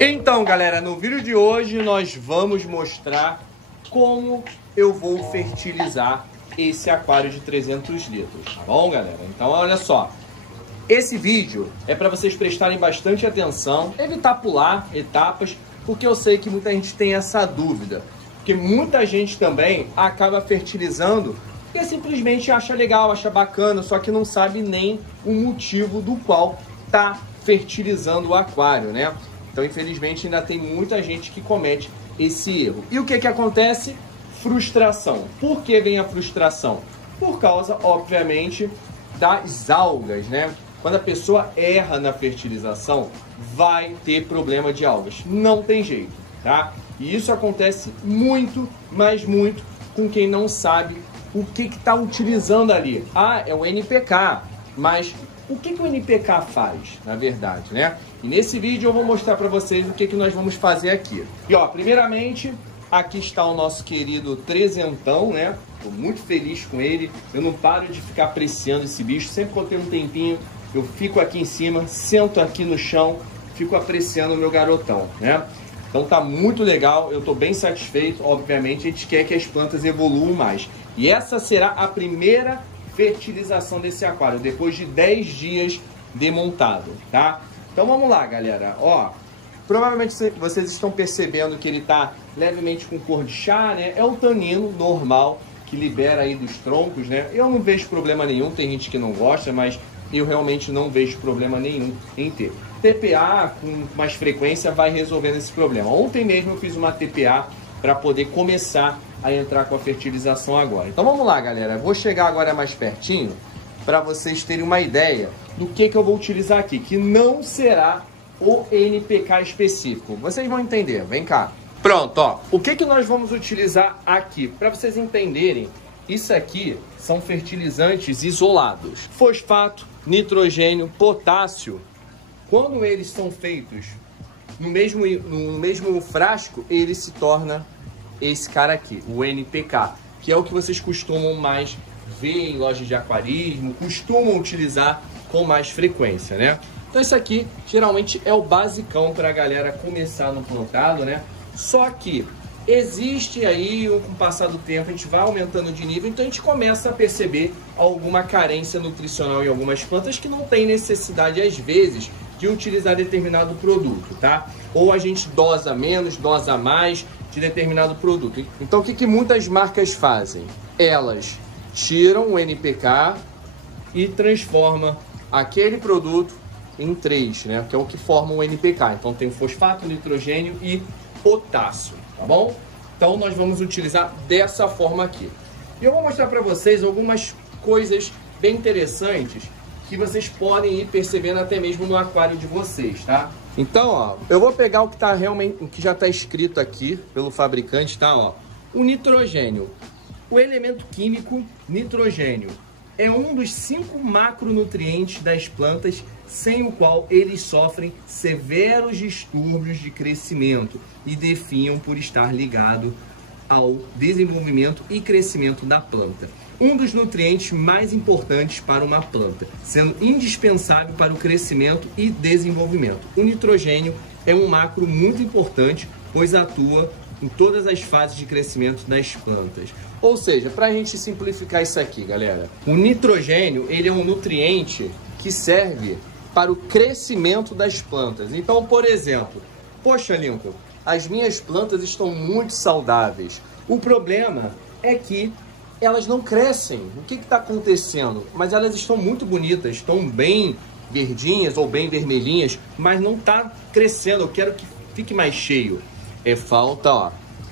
Então, galera, no vídeo de hoje nós vamos mostrar como eu vou fertilizar esse aquário de 300 litros, tá bom, galera? Então, olha só. Esse vídeo é para vocês prestarem bastante atenção, evitar pular etapas, porque eu sei que muita gente tem essa dúvida. Porque muita gente também acaba fertilizando porque simplesmente acha legal, acha bacana, só que não sabe nem o motivo do qual tá fertilizando o aquário, né? Então, infelizmente, ainda tem muita gente que comete esse erro. E o que acontece? Frustração. Por que vem a frustração? Por causa, obviamente, das algas, né? Quando a pessoa erra na fertilização, vai ter problema de algas. Não tem jeito, tá? E isso acontece muito, mas muito, com quem não sabe o que está utilizando ali. Ah, é o NPK, mas o que o NPK faz, na verdade, né? E nesse vídeo eu vou mostrar para vocês o que nós vamos fazer aqui. E ó, primeiramente, aqui está o nosso querido trezentão, né? Tô muito feliz com ele. Eu não paro de ficar apreciando esse bicho. Sempre que eu tenho um tempinho, eu fico aqui em cima, sento aqui no chão, fico apreciando o meu garotão, né? Então tá muito legal, eu tô bem satisfeito. Obviamente a gente quer que as plantas evoluam mais. E essa será a primeira fertilização desse aquário, depois de 10 dias de montado, tá? Então vamos lá, galera. Ó, provavelmente vocês estão percebendo que ele tá levemente com cor de chá, né? É o tanino normal que libera aí dos troncos, né? Eu não vejo problema nenhum, tem gente que não gosta, mas eu realmente não vejo problema nenhum em ter. TPA com mais frequência vai resolvendo esse problema. Ontem mesmo eu fiz uma TPA para poder começar a entrar com a fertilização agora. Então vamos lá, galera. Eu vou chegar agora mais pertinho para vocês terem uma ideia do que eu vou utilizar aqui, que não será o NPK específico. Vocês vão entender. Vem cá. Pronto, ó. O que nós vamos utilizar aqui? Para vocês entenderem, isso aqui são fertilizantes isolados. Fosfato, nitrogênio, potássio. Quando eles são feitos no mesmo frasco, ele se torna esse cara aqui, o NPK, que é o que vocês costumam mais ver em lojas de aquarismo, costumam utilizar com mais frequência, né? Então esse aqui geralmente é o basicão para a galera começar no plantado, né? Só que existe aí, com o passar do tempo, a gente vai aumentando de nível, então a gente começa a perceber alguma carência nutricional em algumas plantas que não tem necessidade, às vezes, de utilizar determinado produto, tá? Ou a gente dosa menos, dosa mais de determinado produto. Então o que muitas marcas fazem? Elas tiram o NPK e transformam aquele produto em 3, né? Que é o que forma o NPK. Então tem fosfato, nitrogênio e potássio, tá bom? Então nós vamos utilizar dessa forma aqui. E eu vou mostrar para vocês algumas coisas bem interessantes que vocês podem ir percebendo até mesmo no aquário de vocês, tá? Então, ó, eu vou pegar o que tá realmente, o que já está escrito aqui pelo fabricante, tá? Ó, o nitrogênio. O elemento químico nitrogênio é um dos 5 macronutrientes das plantas, sem o qual eles sofrem severos distúrbios de crescimento e definham por estar ligado ao desenvolvimento e crescimento da planta. Um dos nutrientes mais importantes para uma planta, sendo indispensável para o crescimento e desenvolvimento. O nitrogênio é um macro muito importante, pois atua em todas as fases de crescimento das plantas. Ou seja, para a gente simplificar isso aqui, galera, o nitrogênio ele é um nutriente que serve para o crescimento das plantas. Então, por exemplo, poxa, Lincoln, as minhas plantas estão muito saudáveis. O problema é que elas não crescem. O que está acontecendo? Mas elas estão muito bonitas, estão bem verdinhas ou bem vermelhinhas, mas não está crescendo. Eu quero que fique mais cheio. É falta, ó,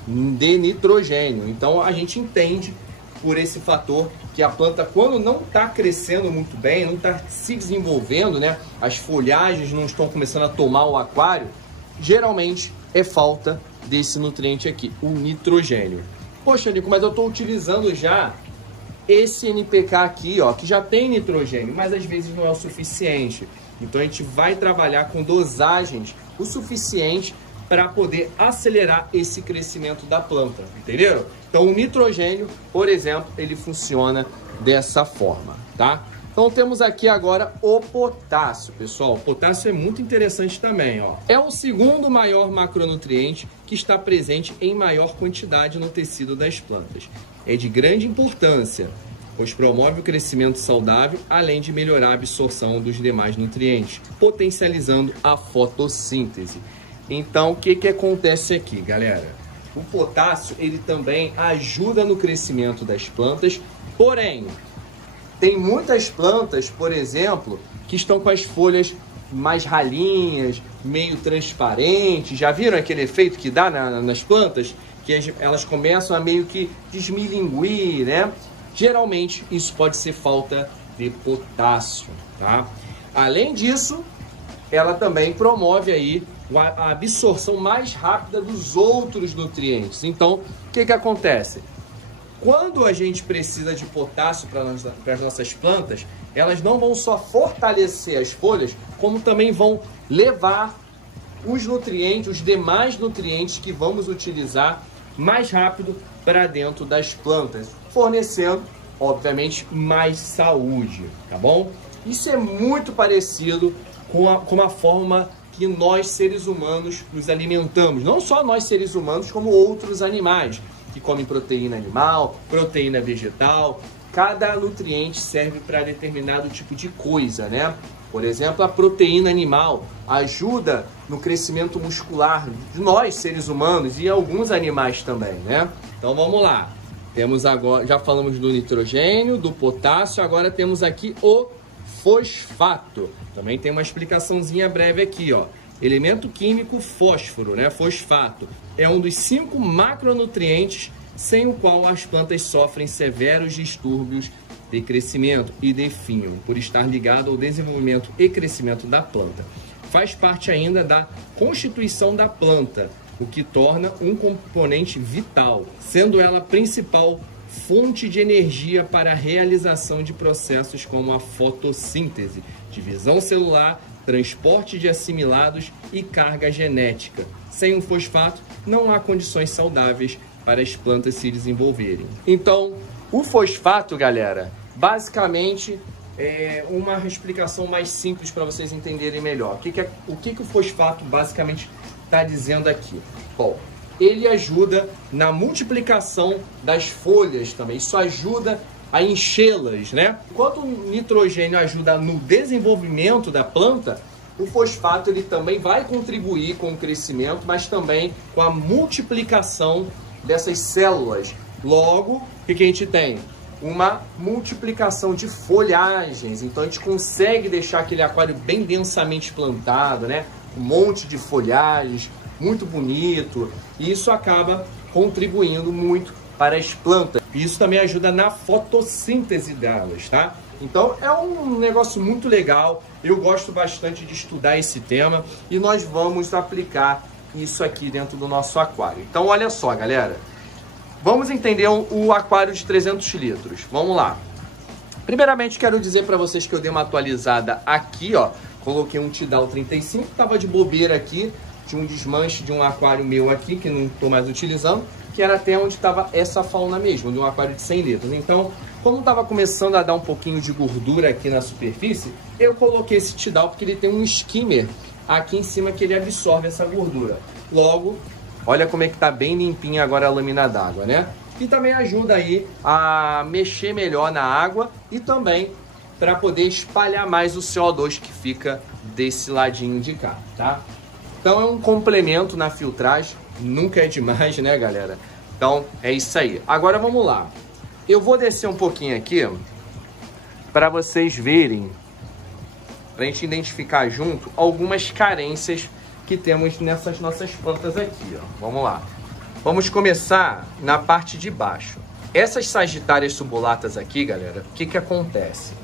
de nitrogênio. Então a gente entende por esse fator que a planta, quando não está crescendo muito bem, não está se desenvolvendo, né? As folhagens não estão começando a tomar o aquário, geralmente é falta desse nutriente aqui, o nitrogênio. Poxa, Nico, mas eu estou utilizando já esse NPK aqui, ó, que já tem nitrogênio, mas às vezes não é o suficiente. Então a gente vai trabalhar com dosagens o suficiente para poder acelerar esse crescimento da planta, entenderam? Então o nitrogênio, por exemplo, ele funciona dessa forma, tá? Então temos aqui agora o potássio, pessoal. O potássio é muito interessante também, ó. É o segundo maior macronutriente que está presente em maior quantidade no tecido das plantas. É de grande importância, pois promove o crescimento saudável, além de melhorar a absorção dos demais nutrientes, potencializando a fotossíntese. Então, o que acontece aqui, galera? O potássio, ele também ajuda no crescimento das plantas, porém, tem muitas plantas, por exemplo, que estão com as folhas mais ralinhas, meio transparentes. Já viram aquele efeito que dá nas plantas? Que elas começam a meio que desmilinguir, né? Geralmente, isso pode ser falta de potássio, tá? Além disso, ela também promove aí a absorção mais rápida dos outros nutrientes. Então, o que acontece? Quando a gente precisa de potássio para as nossas plantas, elas não vão só fortalecer as folhas, como também vão levar os nutrientes, os demais nutrientes que vamos utilizar mais rápido para dentro das plantas, fornecendo, obviamente, mais saúde, tá bom? Isso é muito parecido com a forma que nós, seres humanos, nos alimentamos. Não só nós, seres humanos, como outros animais, que comem proteína animal, proteína vegetal. Cada nutriente serve para determinado tipo de coisa, né? Por exemplo, a proteína animal ajuda no crescimento muscular de nós, seres humanos, e alguns animais também, né? Então vamos lá. Temos agora, já falamos do nitrogênio, do potássio, agora temos aqui o fosfato. Também tem uma explicaçãozinha breve aqui, ó. Elemento químico fósforo, né? Fosfato. É um dos 5 macronutrientes sem o qual as plantas sofrem severos distúrbios de crescimento e definham, por estar ligado ao desenvolvimento e crescimento da planta. Faz parte ainda da constituição da planta, o que torna um componente vital, sendo ela a principal fonte de energia para a realização de processos como a fotossíntese, divisão celular, transporte de assimilados e carga genética. Sem um fosfato, não há condições saudáveis para as plantas se desenvolverem. Então, o fosfato, galera, basicamente é uma explicação mais simples para vocês entenderem melhor. O que o fosfato basicamente está dizendo aqui? Bom, ele ajuda na multiplicação das folhas também. Isso ajuda a enchê-las, né? Enquanto o nitrogênio ajuda no desenvolvimento da planta, o fosfato ele também vai contribuir com o crescimento, mas também com a multiplicação dessas células. Logo, o que a gente tem? Uma multiplicação de folhagens. Então a gente consegue deixar aquele aquário bem densamente plantado, né? Um monte de folhagens, muito bonito. E isso acaba contribuindo muito para as plantas. Isso também ajuda na fotossíntese delas, tá? Então é um negócio muito legal. Eu gosto bastante de estudar esse tema e nós vamos aplicar isso aqui dentro do nosso aquário. Então olha só, galera. Vamos entender o aquário de 300 litros. Vamos lá. Primeiramente, quero dizer para vocês que eu dei uma atualizada aqui, ó. Coloquei um Tidal 35, tava de bobeira aqui. Tinha um desmanche de um aquário meu aqui, que não estou mais utilizando, que era até onde estava essa fauna mesmo, de um aquário de 100 litros. Então, como estava começando a dar um pouquinho de gordura aqui na superfície, eu coloquei esse Tidal porque ele tem um skimmer aqui em cima que ele absorve essa gordura. Logo, olha como é que tá bem limpinha agora a lâmina d'água, né? E também ajuda aí a mexer melhor na água e também para poder espalhar mais o CO2 que fica desse ladinho de cá, tá? Então é um complemento na filtragem, nunca é demais, né, galera? Então é isso aí. Agora vamos lá. Eu vou descer um pouquinho aqui para vocês verem, para a gente identificar junto algumas carências que temos nessas nossas plantas aqui, ó. Vamos lá. Vamos começar na parte de baixo. Essas sagitárias subulatas aqui, galera, o que acontece?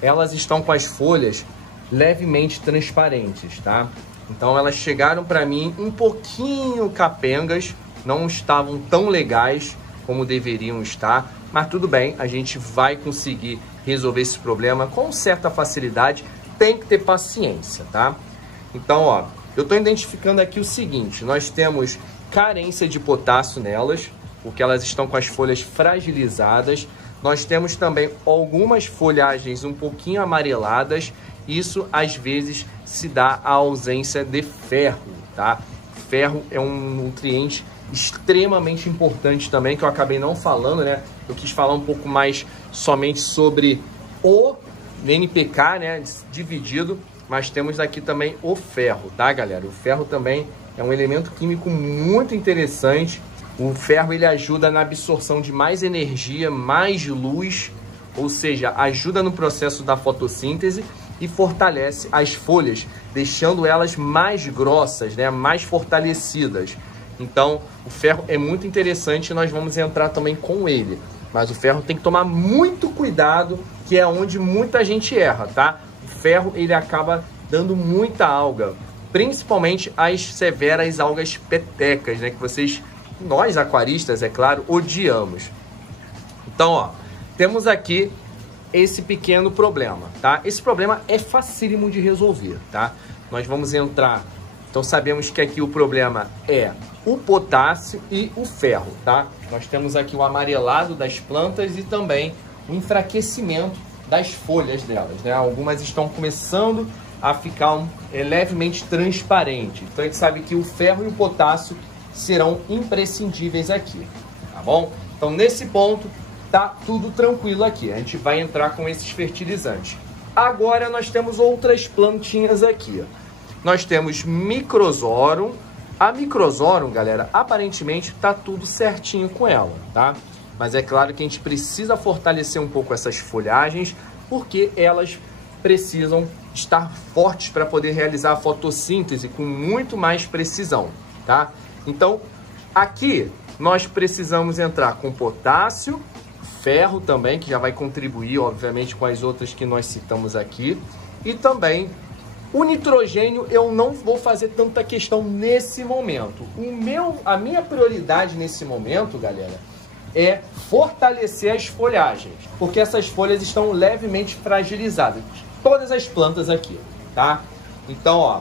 Elas estão com as folhas levemente transparentes, tá? Então elas chegaram para mim um pouquinho capengas, não estavam tão legais como deveriam estar, mas tudo bem, a gente vai conseguir resolver esse problema com certa facilidade, tem que ter paciência, tá? Então, ó, eu estou identificando aqui o seguinte, nós temos carência de potássio nelas, porque elas estão com as folhas fragilizadas, nós temos também algumas folhagens um pouquinho amareladas. Isso às vezes se dá à ausência de ferro, tá? Ferro é um nutriente extremamente importante também, que eu acabei não falando, né? Eu quis falar um pouco mais somente sobre o NPK, né? Dividido, mas temos aqui também o ferro, tá, galera? O ferro também é um elemento químico muito interessante. O ferro ele ajuda na absorção de mais energia, mais luz, ou seja, ajuda no processo da fotossíntese e fortalece as folhas, deixando elas mais grossas, né, mais fortalecidas. Então, o ferro é muito interessante e nós vamos entrar também com ele. Mas o ferro tem que tomar muito cuidado, que é onde muita gente erra, tá? O ferro ele acaba dando muita alga, principalmente as severas algas petecas, né, que nós aquaristas, é claro, odiamos. Então, ó, temos aqui esse pequeno problema, tá? Esse problema é facílimo de resolver, tá? Nós vamos entrar, então sabemos que aqui o problema é o potássio e o ferro, tá? Nós temos aqui o amarelado das plantas e também o enfraquecimento das folhas delas, né? Algumas estão começando a ficar levemente transparente. Então a gente sabe que o ferro e o potássio serão imprescindíveis aqui, tá bom? Então nesse ponto tá tudo tranquilo aqui. A gente vai entrar com esses fertilizantes. Agora nós temos outras plantinhas aqui. Nós temos Microzorum. A Microzorum, galera, aparentemente tá tudo certinho com ela, tá? Mas é claro que a gente precisa fortalecer um pouco essas folhagens, porque elas precisam estar fortes para poder realizar a fotossíntese com muito mais precisão, tá? Então, aqui nós precisamos entrar com potássio, ferro também, que já vai contribuir, obviamente, com as outras que nós citamos aqui. E também o nitrogênio eu não vou fazer tanta questão nesse momento. A minha prioridade nesse momento, galera, é fortalecer as folhagens, porque essas folhas estão levemente fragilizadas. Todas as plantas aqui, tá? Então, ó,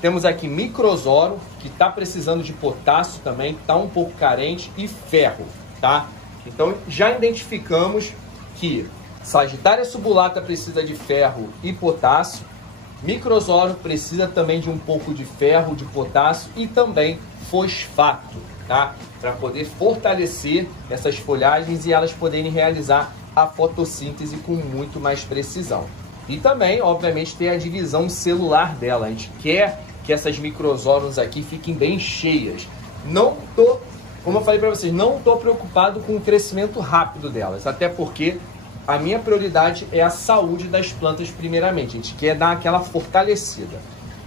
temos aqui Microzorum, que está precisando de potássio também, está um pouco carente, e ferro, tá? Então, já identificamos que Sagitária subulata precisa de ferro e potássio, Microzorum precisa também de um pouco de ferro, de potássio e também fosfato, tá? Para poder fortalecer essas folhagens e elas poderem realizar a fotossíntese com muito mais precisão. E também, obviamente, tem a divisão celular dela. A gente quer que essas Microzorums aqui fiquem bem cheias. Como eu falei para vocês, não estou preocupado com o crescimento rápido delas, até porque a minha prioridade é a saúde das plantas primeiramente. A gente quer dar aquela fortalecida.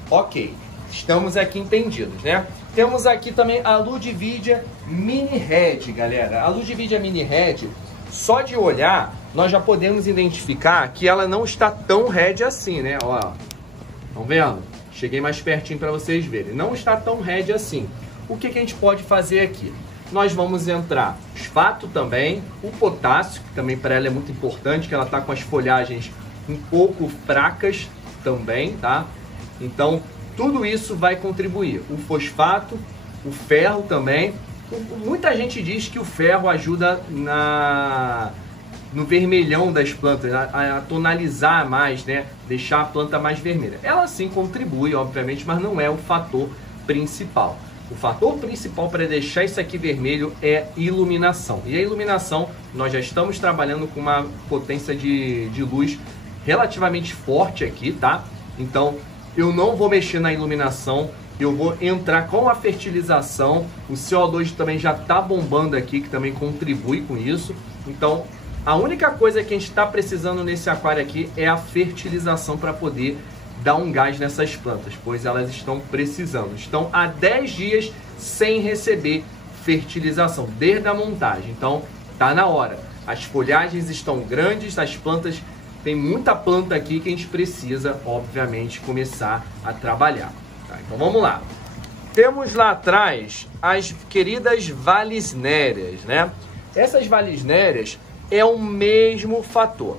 Ok, estamos aqui entendidos, né? Temos aqui também a Ludwigia Mini Red, galera. A Ludwigia Mini Red, só de olhar, nós já podemos identificar que ela não está tão red assim, né? Ó, estão vendo? Cheguei mais pertinho para vocês verem. Não está tão red assim. O que a gente pode fazer aqui? Nós vamos entrar fosfato também, o potássio, que também para ela é muito importante, que ela está com as folhagens um pouco fracas também, tá? Então, tudo isso vai contribuir. O fosfato, o ferro também. Muita gente diz que o ferro ajuda no vermelhão das plantas, a tonalizar mais, né? Deixar a planta mais vermelha. Ela sim contribui, obviamente, mas não é o fator principal. O fator principal para deixar isso aqui vermelho é iluminação. E a iluminação, nós já estamos trabalhando com uma potência de luz relativamente forte aqui, tá? Então, eu não vou mexer na iluminação, eu vou entrar com a fertilização. O CO2 também já está bombando aqui, que também contribui com isso. Então, a única coisa que a gente está precisando nesse aquário aqui é a fertilização para poder dar um gás nessas plantas, pois elas estão precisando. Estão há 10 dias sem receber fertilização, desde a montagem. Então, tá na hora. As folhagens estão grandes, as plantas, tem muita planta aqui que a gente precisa, obviamente, começar a trabalhar. Tá, então, vamos lá. Temos lá atrás as queridas valisnérias, né? Essas valisnérias é o mesmo fator.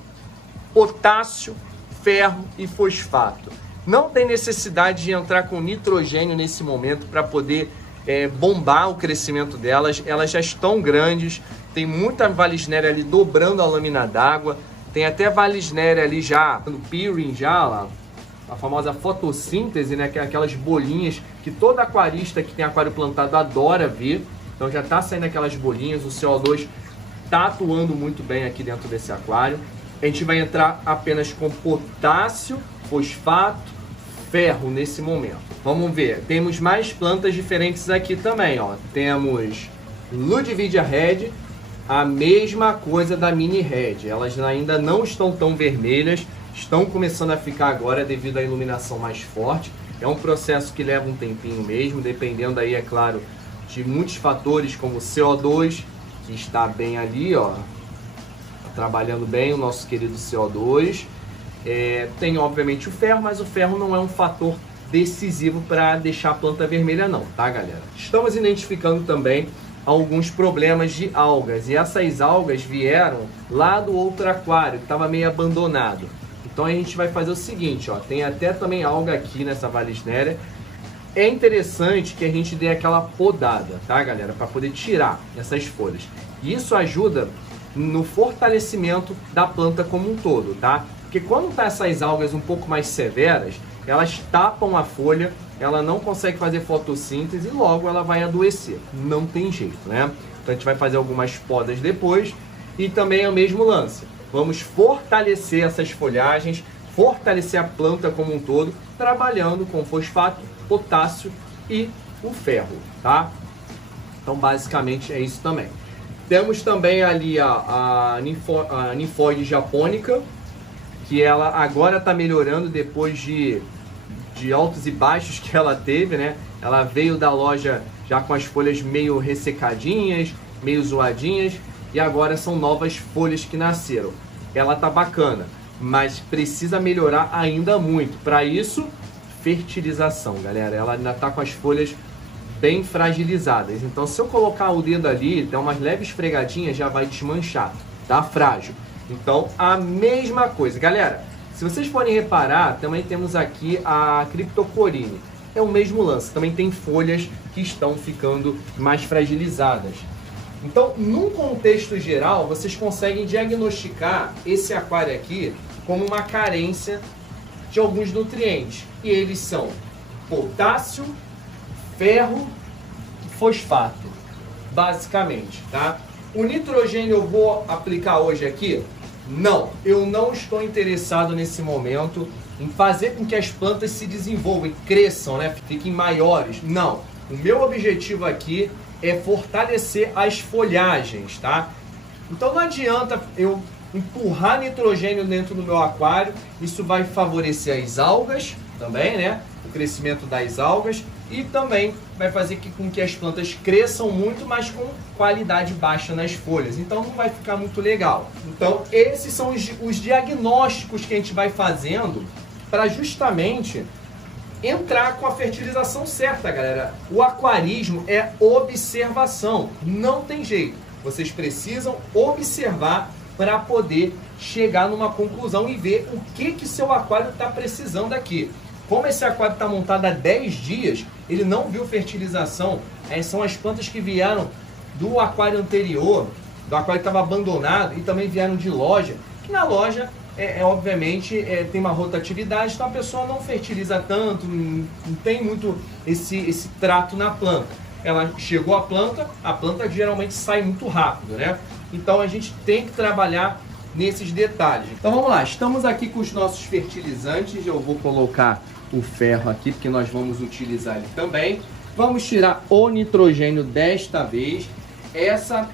Potássio, ferro e fosfato. Não tem necessidade de entrar com nitrogênio nesse momento para poder bombar o crescimento delas. Elas já estão grandes, tem muita valisneria ali dobrando a lâmina d'água, tem até valisneria ali já no peering já lá, a famosa fotossíntese, né, que é aquelas bolinhas que todo aquarista que tem aquário plantado adora ver. Então já está saindo aquelas bolinhas, o CO2 está atuando muito bem aqui dentro desse aquário. A gente vai entrar apenas com potássio, fosfato, ferro nesse momento. Vamos ver, temos mais plantas diferentes aqui também, ó. Temos Ludwigia Red, a mesma coisa da Mini Red. Elas ainda não estão tão vermelhas, estão começando a ficar agora devido à iluminação mais forte. É um processo que leva um tempinho mesmo, dependendo aí, é claro, de muitos fatores como o CO2, que está bem ali, ó, tá trabalhando bem o nosso querido CO2. Tem obviamente o ferro, mas o ferro não é um fator decisivo para deixar a planta vermelha não, tá galera? Estamos identificando também alguns problemas de algas, e essas algas vieram lá do outro aquário, que estava meio abandonado. Então a gente vai fazer o seguinte, ó, tem até também alga aqui nessa valisneria. É interessante que a gente dê aquela podada, tá galera? Para poder tirar essas folhas. E isso ajuda no fortalecimento da planta como um todo, tá? Porque quando tá essas algas um pouco mais severas, elas tapam a folha, ela não consegue fazer fotossíntese e logo ela vai adoecer. Não tem jeito, né? Então a gente vai fazer algumas podas depois e também é o mesmo lance. Vamos fortalecer essas folhagens, fortalecer a planta como um todo, trabalhando com fosfato, potássio e o ferro, tá? Então basicamente é isso também. Temos também ali a ninfóide japônica, que ela agora está melhorando depois de altos e baixos que ela teve, né? Ela veio da loja já com as folhas meio ressecadinhas, meio zoadinhas, e agora são novas folhas que nasceram. Ela tá bacana, mas precisa melhorar ainda muito. Para isso, fertilização, galera. Ela ainda tá com as folhas bem fragilizadas. Então, se eu colocar o dedo ali, dar umas leves esfregadinhas, já vai desmanchar. Tá frágil. Então, a mesma coisa. Galera, se vocês forem reparar, também temos aqui a Cryptocoryne. É o mesmo lance. Também tem folhas que estão ficando mais fragilizadas. Então, num contexto geral, vocês conseguem diagnosticar esse aquário aqui como uma carência de alguns nutrientes. E eles são potássio, ferro e fosfato, basicamente, tá? O nitrogênio eu vou aplicar hoje aqui? Não, eu não estou interessado nesse momento em fazer com que as plantas se desenvolvam e cresçam, né? Fiquem maiores. Não, o meu objetivo aqui é fortalecer as folhagens, tá? Então não adianta eu empurrar nitrogênio dentro do meu aquário, isso vai favorecer as algas também, né? O crescimento das algas e também vai fazer com que as plantas cresçam muito, mas com qualidade baixa nas folhas. Então não vai ficar muito legal. Então esses são os diagnósticos que a gente vai fazendo para justamente entrar com a fertilização certa, galera. O aquarismo é observação, não tem jeito. Vocês precisam observar para poder chegar numa conclusão e ver o que seu aquário está precisando aqui. Como esse aquário está montado há 10 dias, ele não viu fertilização. São as plantas que vieram do aquário anterior, do aquário que estava abandonado, e também vieram de loja, que na loja obviamente tem uma rotatividade, então a pessoa não fertiliza tanto, não tem muito esse trato na planta. Ela chegou à planta, a planta geralmente sai muito rápido, né? Então a gente tem que trabalhar nesses detalhes. Então vamos lá, estamos aqui com os nossos fertilizantes. Eu vou colocar o ferro aqui, porque nós vamos utilizar ele também. Vamos tirar o nitrogênio desta vez. Essa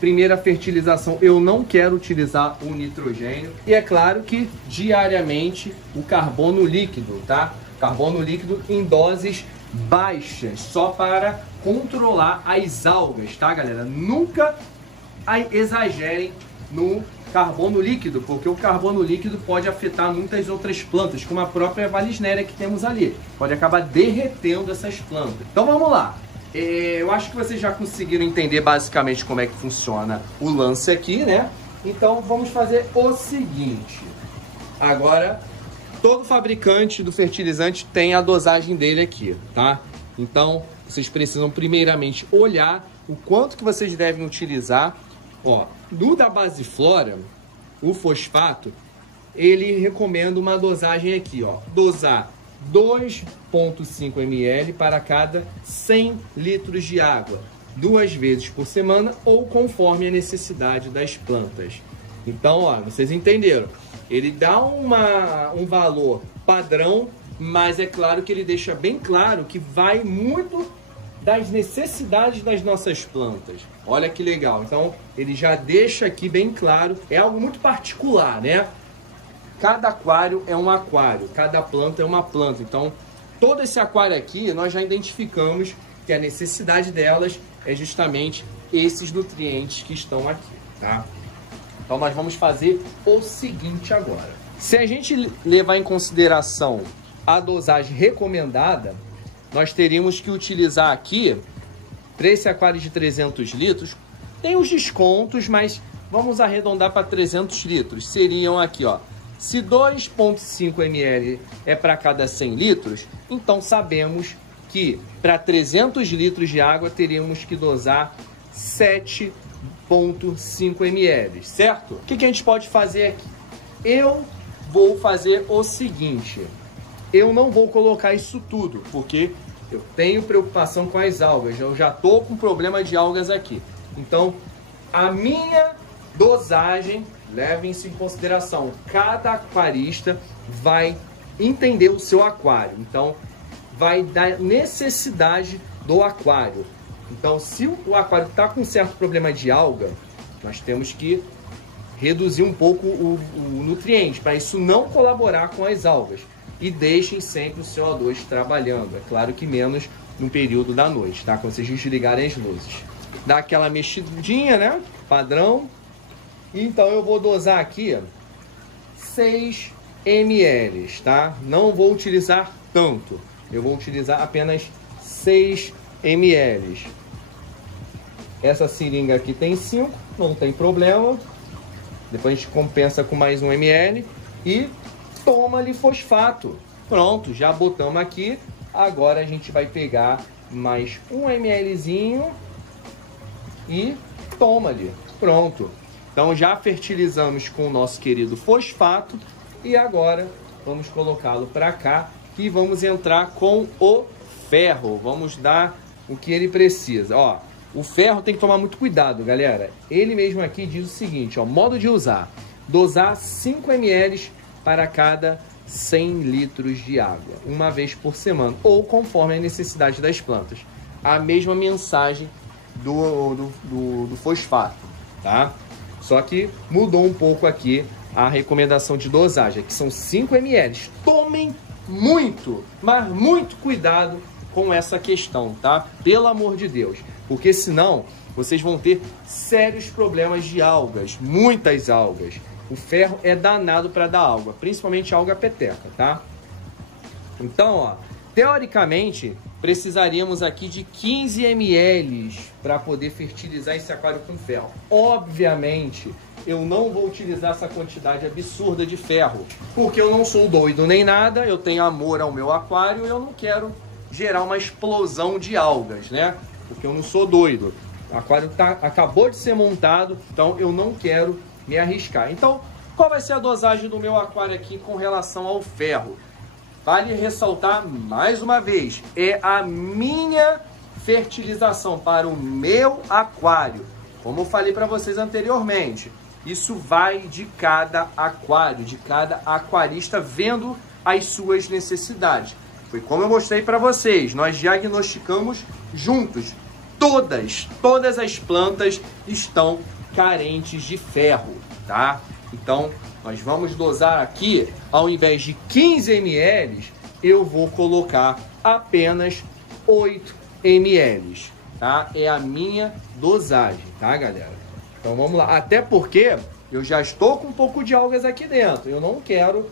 primeira fertilização eu não quero utilizar o nitrogênio. E é claro que diariamente o carbono líquido, tá? Carbono líquido em doses baixas, só para controlar as algas, tá galera? Nunca exagerem no carbono líquido, porque o carbono líquido pode afetar muitas outras plantas, como a própria valisneria que temos ali. Pode acabar derretendo essas plantas. Então vamos lá. Eu acho que vocês já conseguiram entender basicamente como é que funciona o lance aqui, né? Então vamos fazer o seguinte. Agora, todo fabricante do fertilizante tem a dosagem dele aqui, tá? Então, vocês precisam primeiramente olhar o quanto que vocês devem utilizar. Ó, do da Basiflora, o fosfato, ele recomenda uma dosagem aqui, ó. Dosar 2,5 ml para cada 100 litros de água, 2 vezes por semana ou conforme a necessidade das plantas. Então, ó, vocês entenderam. Ele dá um valor padrão, mas é claro que ele deixa bem claro que vai muito das necessidades das nossas plantas. Olha que legal. Então, ele já deixa aqui bem claro. É algo muito particular, né? Cada aquário é um aquário, cada planta é uma planta. Então, todo esse aquário aqui, nós já identificamos que a necessidade delas é justamente esses nutrientes que estão aqui, tá? Então, nós vamos fazer o seguinte agora. Se a gente levar em consideração a dosagem recomendada, nós teríamos que utilizar aqui, para esse aquário de 300 litros, tem os descontos, mas vamos arredondar para 300 litros. Seriam aqui, ó, se 2,5 ml é para cada 100 litros, então sabemos que para 300 litros de água teríamos que dosar 7,5 ml, certo? O que a gente pode fazer aqui? Eu vou fazer o seguinte, eu não vou colocar isso tudo, porque eu tenho preocupação com as algas, eu já estou com problema de algas aqui. Então, a minha dosagem, levem-se em consideração, cada aquarista vai entender o seu aquário, então vai dar necessidade do aquário. Então, se o aquário está com certo problema de alga, nós temos que reduzir um pouco o nutriente, para isso não colaborar com as algas. E deixem sempre o CO2 trabalhando, é claro que menos no período da noite, tá? Quando vocês desligarem as luzes. Dá aquela mexidinha, né? Padrão. Então eu vou dosar aqui 6 ml, tá? Não vou utilizar tanto, eu vou utilizar apenas 6 ml. Essa seringa aqui tem 5, não tem problema. Depois a gente compensa com mais 1 ml e toma-lhe fosfato. Pronto, já botamos aqui. Agora a gente vai pegar mais 1 mlzinho e toma-lhe. Pronto. Então já fertilizamos com o nosso querido fosfato e agora vamos colocá-lo para cá e vamos entrar com o ferro. Vamos dar o que ele precisa. Ó, o ferro tem que tomar muito cuidado, galera. Ele mesmo aqui diz o seguinte, ó, modo de usar: dosar 5 ml para cada 100 litros de água, uma vez por semana, ou conforme a necessidade das plantas. A mesma mensagem do fosfato, tá? Só que mudou um pouco aqui a recomendação de dosagem, que são 5 ml. Tomem muito, mas muito cuidado com essa questão, tá? Pelo amor de Deus, porque senão vocês vão ter sérios problemas de algas, muitas algas. O ferro é danado para dar alga, principalmente alga peteca, tá? Então, ó, teoricamente, precisaríamos aqui de 15 ml para poder fertilizar esse aquário com ferro. Obviamente, eu não vou utilizar essa quantidade absurda de ferro, porque eu não sou doido nem nada, eu tenho amor ao meu aquário e eu não quero gerar uma explosão de algas, né? Porque eu não sou doido. O aquário acabou de ser montado, então eu não quero me arriscar. Então, qual vai ser a dosagem do meu aquário aqui com relação ao ferro? Vale ressaltar mais uma vez, é a minha fertilização para o meu aquário. Como eu falei para vocês anteriormente, isso vai de cada aquário, de cada aquarista vendo as suas necessidades. Foi como eu mostrei para vocês, nós diagnosticamos juntos. Todas as plantas estão carentes de ferro, tá? Então, nós vamos dosar aqui, ao invés de 15 ml, eu vou colocar apenas 8 ml, tá? É a minha dosagem, tá, galera? Então, vamos lá. Até porque eu já estou com um pouco de algas aqui dentro. Eu não quero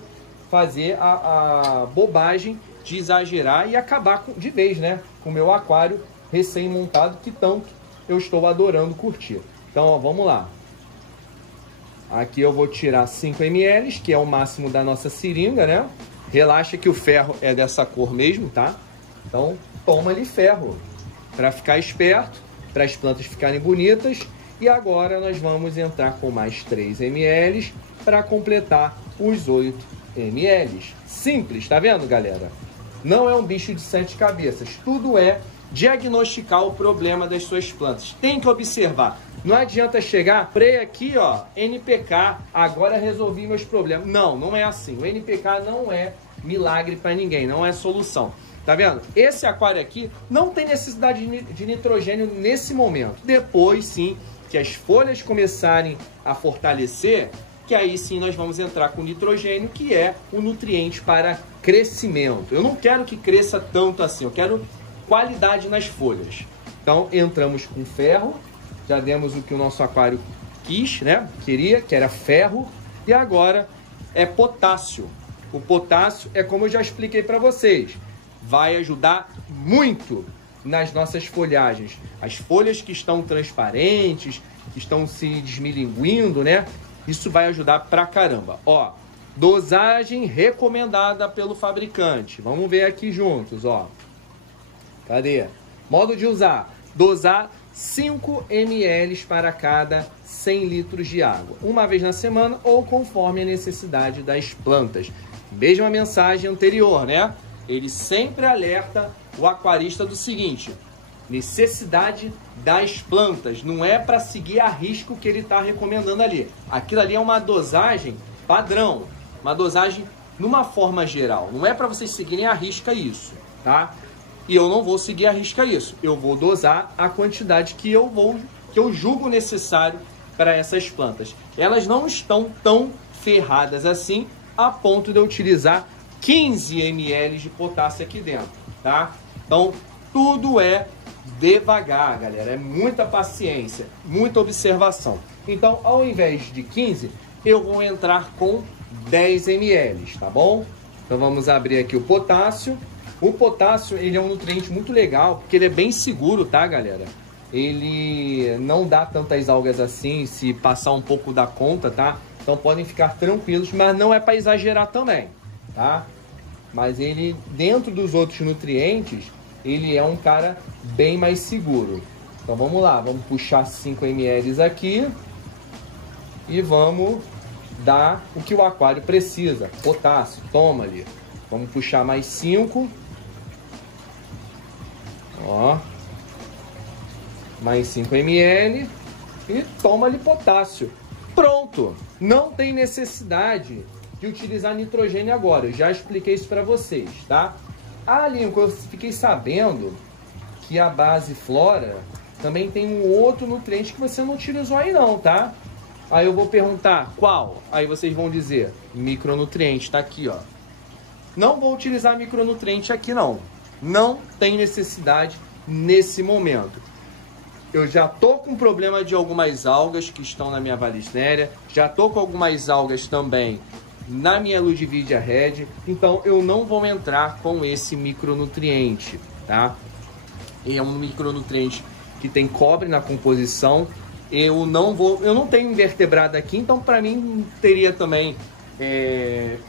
fazer a bobagem de exagerar e acabar de vez, né? Com o meu aquário recém-montado, que tanto eu estou adorando curtir. Então, ó, vamos lá. Aqui eu vou tirar 5 ml, que é o máximo da nossa seringa, né? Relaxa que o ferro é dessa cor mesmo, tá? Então, toma ali ferro. para ficar esperto, para as plantas ficarem bonitas. E agora nós vamos entrar com mais 3 ml para completar os 8 ml. Simples, tá vendo, galera? Não é um bicho de 7 cabeças. Tudo é diagnosticar o problema das suas plantas. Tem que observar. Não adianta chegar, spray aqui, ó, NPK, agora resolvi meus problemas. Não, não é assim. O NPK não é milagre para ninguém, não é solução. Tá vendo? Esse aquário aqui não tem necessidade de nitrogênio nesse momento. Depois, sim, que as folhas começarem a fortalecer, que aí sim nós vamos entrar com nitrogênio, que é o nutriente para crescimento. Eu não quero que cresça tanto assim, eu quero qualidade nas folhas. Então entramos com ferro, já demos o que o nosso aquário quis, né? Queria, que era ferro, e agora é potássio. O potássio é como eu já expliquei para vocês, vai ajudar muito nas nossas folhagens. As folhas que estão transparentes, que estão se desmilinguindo, né? Isso vai ajudar pra caramba. Ó, dosagem recomendada pelo fabricante. Vamos ver aqui juntos, ó. Cadê? Modo de usar. Dosar 5 ml para cada 100 litros de água. Uma vez na semana ou conforme a necessidade das plantas. Mesma mensagem anterior, né? Ele sempre alerta o aquarista do seguinte: necessidade das plantas, não é para seguir a risco que ele está recomendando ali. Aquilo ali é uma dosagem padrão, uma dosagem numa forma geral. Não é para vocês seguirem a risca isso, tá? E eu não vou seguir a risca isso. Eu vou dosar a quantidade que eu julgo necessário para essas plantas. Elas não estão tão ferradas assim a ponto de eu utilizar 15 ml de potássio aqui dentro, tá? Então, tudo é devagar, galera. É muita paciência, muita observação. Então, ao invés de 15, eu vou entrar com 10 ml, tá bom? Então, vamos abrir aqui o potássio. O potássio, ele é um nutriente muito legal, porque ele é bem seguro, tá, galera? Ele não dá tantas algas assim, se passar um pouco da conta, tá? Então, podem ficar tranquilos, mas não é para exagerar também, tá? Mas ele, dentro dos outros nutrientes, ele é um cara bem mais seguro. Então vamos lá, vamos puxar 5 ml aqui e vamos dar o que o aquário precisa. Potássio, toma ali. Vamos puxar mais 5. Ó. Mais 5 ml e toma ali potássio. Pronto! Não tem necessidade de utilizar nitrogênio agora. Eu já expliquei isso para vocês, tá? Ah, Lincoln, eu fiquei sabendo que a base Flora também tem um outro nutriente que você não utilizou aí não, tá? Aí eu vou perguntar, qual? Aí vocês vão dizer, micronutriente, tá aqui, ó. Não vou utilizar micronutriente aqui não. Não tem necessidade nesse momento. Eu já tô com problema de algumas algas que estão na minha Valisneria, já tô com algumas algas também na minha Ludwigia Red, então eu não vou entrar com esse micronutriente, tá? É um micronutriente que tem cobre na composição. Eu não tenho invertebrado aqui, então para mim teria também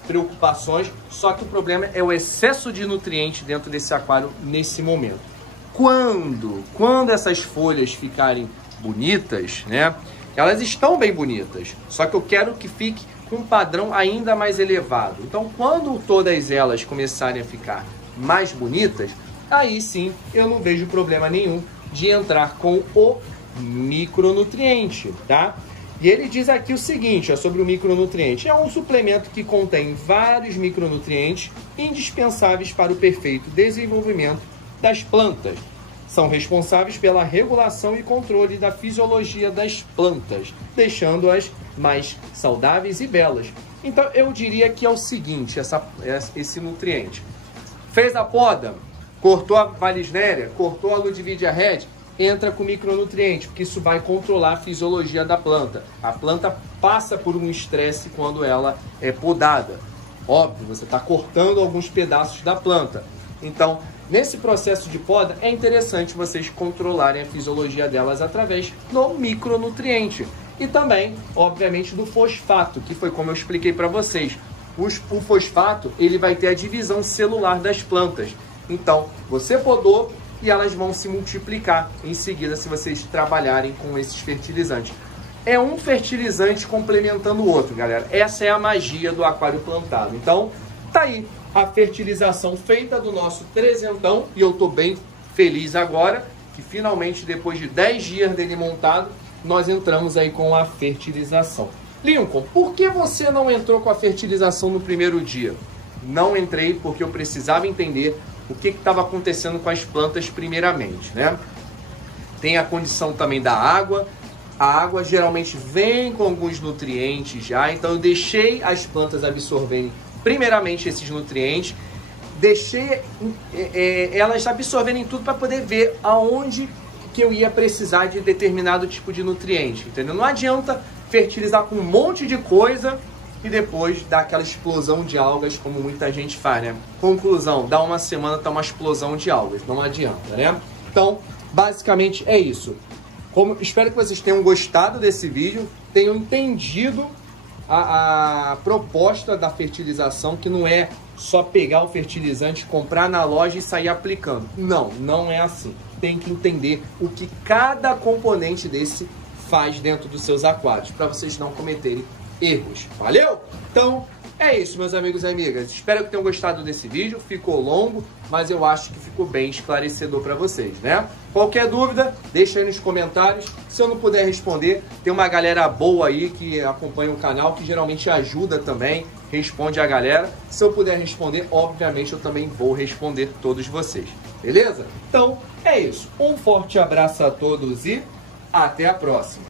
preocupações, só que o problema é o excesso de nutriente dentro desse aquário nesse momento. Quando essas folhas ficarem bonitas, né? Elas estão bem bonitas, só que eu quero que fique com um padrão ainda mais elevado. Então, quando todas elas começarem a ficar mais bonitas, aí sim eu não vejo problema nenhum de entrar com o micronutriente, tá? E ele diz aqui o seguinte, ó, sobre o micronutriente. É um suplemento que contém vários micronutrientes indispensáveis para o perfeito desenvolvimento das plantas. São responsáveis pela regulação e controle da fisiologia das plantas, deixando-as mais saudáveis e belas. Então, eu diria que é o seguinte, esse nutriente. Fez a poda, cortou a Valisneria, cortou a Ludwigia Red, entra com micronutriente, porque isso vai controlar a fisiologia da planta. A planta passa por um estresse quando ela é podada. Óbvio, você está cortando alguns pedaços da planta. Então, nesse processo de poda, é interessante vocês controlarem a fisiologia delas através do micronutriente. E também, obviamente, do fosfato, que foi como eu expliquei para vocês. O fosfato, ele vai ter a divisão celular das plantas. Então, você podou, e elas vão se multiplicar em seguida se vocês trabalharem com esses fertilizantes. É um fertilizante complementando o outro, galera. Essa é a magia do aquário plantado. Então, tá aí a fertilização feita do nosso trezentão e eu tô bem feliz agora que finalmente, depois de 10 dias dele montado, nós entramos aí com a fertilização. Lincoln, por que você não entrou com a fertilização no primeiro dia? Não entrei porque eu precisava entender o que estava acontecendo com as plantas primeiramente, né? Tem a condição também da água. A água geralmente vem com alguns nutrientes já, então eu deixei as plantas absorverem primeiramente esses nutrientes, deixei elas absorverem tudo para poder ver aonde que eu ia precisar de determinado tipo de nutriente, entendeu? Não adianta fertilizar com um monte de coisa e depois dar aquela explosão de algas como muita gente faz, né? Conclusão, dá uma semana, tá uma explosão de algas, não adianta, né? Então, basicamente é isso. Espero que vocês tenham gostado desse vídeo, tenham entendido a proposta da fertilização, que não é só pegar o fertilizante, comprar na loja e sair aplicando. Não, não é assim. Tem que entender o que cada componente desse faz dentro dos seus aquários, para vocês não cometerem erros. Valeu? Então, é isso, meus amigos e amigas. Espero que tenham gostado desse vídeo. Ficou longo, mas eu acho que ficou bem esclarecedor para vocês, né? Qualquer dúvida, deixa aí nos comentários. Se eu não puder responder, tem uma galera boa aí que acompanha o canal, que geralmente ajuda também, responde a galera. Se eu puder responder, obviamente eu também vou responder todos vocês. Beleza? Então, é isso. Um forte abraço a todos e até a próxima.